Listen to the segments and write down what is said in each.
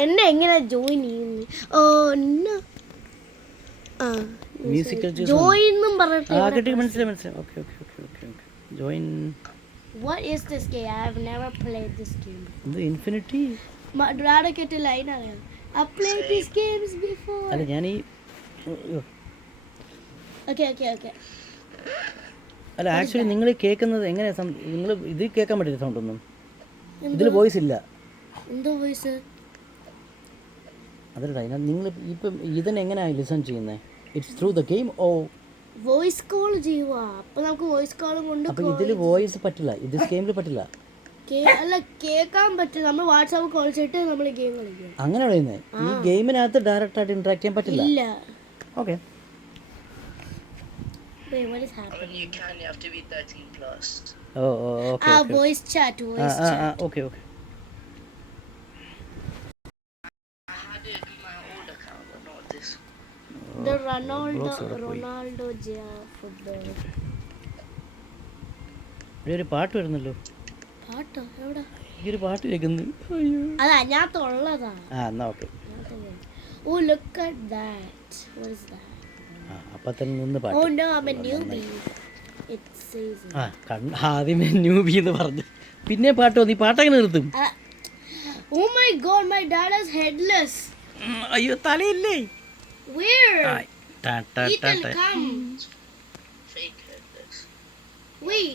എന്നെ എങ്ങനെ ജോയിൻ ചെയ്യുന്നു? Oh no. മ്യൂസിക്കൽ ജോയിൻ എന്നും പറഞ്ഞിട്ട് മനസ്സിലായി. Okay. Join. What is this game? I have never played this game. ഇത് ഇൻഫിനിറ്റി. ഡ്രാഡൊക്കെ ലൈൻ അറിയാം. I played these games before. അല്ല ഞാൻ ഈ Okay. അല്ല ആക്ച്വലി നിങ്ങൾ കേൾക്കുന്നത് എങ്ങനെയാ? നിങ്ങൾ ഇത് കേൾക്കാൻ പറ്റില്ല സൗണ്ട് ഒന്നും. ഇതിൽ വോയിസ് ഇല്ല. എന്തോ വോയിസ്? അതല്ല നിങ്ങൾ ഇപ്പം ഇതിനെ എങ്ങനെയാണ് ലിസൺ ചെയ്യുന്നത്? It's through the game or voice call ചെയ്യുക. അപ്പോൾ നമുക്ക് വോയിസ് കോൾ കൊണ്ട് അപ്പോൾ ഇതിൽ വോയിസ് പറ്റില്ല, ഇത് ഗെയിമിൽ പറ്റില്ല. അല്ല കേൾക്കാൻ പറ്റും. നമ്മൾ വാട്സാപ്പ് കോൾ ചെയ്തിട്ട് നമ്മൾ ഗെയിം കളിക്കും. അങ്ങനെ പറയുന്നത് ഈ ഗെയിമിനകത്ത് ഡയറക്റ്റ് ആയിട്ട് ഇന്ററാക്ട് ചെയ്യാൻ പറ്റില്ല. ഇല്ല. Okay. Wait, what is happening? You can. You have to be 13 plus. Okay. Voice chat. Okay. I had it in my old account, but not this. The Ronaldo football. ഇവിടെ ഒരു പാട്ട് വരുന്നല്ലോ. പാട്ടോ? എവിടെ? ഈ ഒരു പാട്ട് കേൾക്കുന്നു. അയ്യോ. അത് അതിനകത്തുള്ളതാ. എന്നാ okay. Oh, look at that. What is that? അപ്പോൾ തന്നെ നിന്ന് പാട്ട്. Oh no, I'm a newbie. It says. ആദ്യമേ ന്യൂബി എന്ന് പറഞ്ഞു. പിന്നെ പാട്ടോ? നീ പാട്ടങ്ങനെ നിർത്തും? Oh my god, my dad is headless. അയ്യോ തലയില്ലേ? Where? Ethan, come. Fake headless. Wait,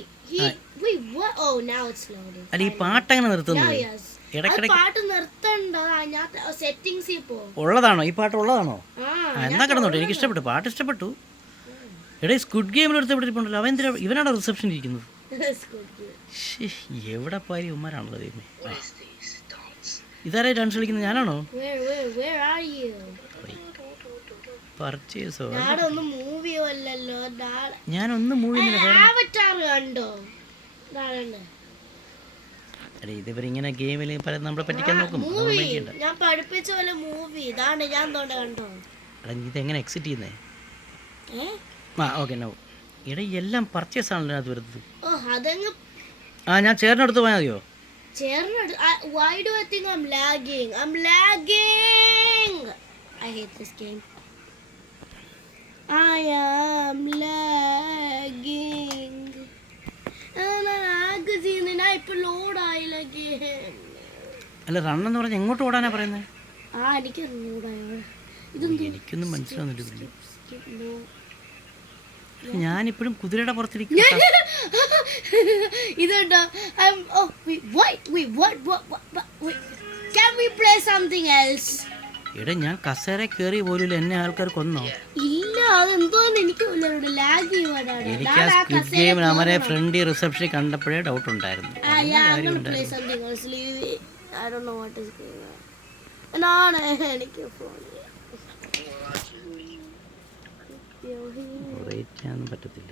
what? Oh, now it's loading. അല്ല ഈ പാട്ടങ്ങനെ നിർത്തുന്നത്? പാട്ട് നിർത്തണ്ട. അതിനകത്ത് സെറ്റിംഗ്സിൽ പോ. ഉള്ളതാണോ ഈ പാട്ട്? ഉള്ളതാണോ? എന്നാ കിടന്നോട്ടെ. എനിക്ക് ഇഷ്ടപ്പെട്ടു, പാട്ട് ഇഷ്ടപ്പെട്ടു. എടേ സ്ക്വിഡ് ഗെയിമിൽ എടുത്തിട്ടുണ്ടല്ലോ. അവൻ എന്തിനാ ഇവനാണോ റിസപ്ഷൻ ഇരിക്കുന്നത്? എവിടെ പോയാലും ഉമ്മാരാണല്ലോ ദൈവമേ. ഇതാരായി ഡാൻസ് കളിക്കുന്നത്? ഞാനാണോ? പർച്ചേസോ? ഞാനൊന്നും മൂവി അല്ല ഇതിവരിങ്ങനെ ഗെയിമിൽ പല നമ്മളെ പറ്റിക്കാൻ നോക്കും. ഞാൻ പഠിപ്പിച്ച പോലെ മൂവി ഇതാണ്. ഞാൻ കണ്ടോ? അല്ല ഇതെങ്ങനെ എക്സിറ്റ് ചെയ്യുന്നേ? Okay no. ഇവിടെ എല്ലാം പർച്ചേസ് ആണല്ലോ അത് വരുന്നത്. ഞാൻ ചേർന്നെടുത്ത് പോയാൽ മതിയോ? Why do I think I'm lagging? I hate this game. I am lagging. അല്ല റണ്ണെന്ന് പറഞ്ഞാൽ എങ്ങോട്ട് ഓടാനാ പറയുന്നത്? എനിക്കൊന്നും മനസ്സിലാവുന്നില്ല. ഞാനിപ്പോഴും കുതിരയുടെ പുറത്തിരിക്കും. ഇതുണ്ടോ? എടാ ഞാൻ കസേര കയറി പോലും എന്നെ ആൾക്കാർ കൊന്നോ? ഇല്ല, അതെന്തോന്ന് എനിക്ക് എനിക്ക് ആ സ്ക്വിഡ് ഗെയിം അവരെ ഫ്രണ്ട് റിസപ്ഷൻ കണ്ടപ്പോഴേ ഡൗട്ട് ഉണ്ടായിരുന്നു. എനിക്ക് പറ്റത്തില്ല.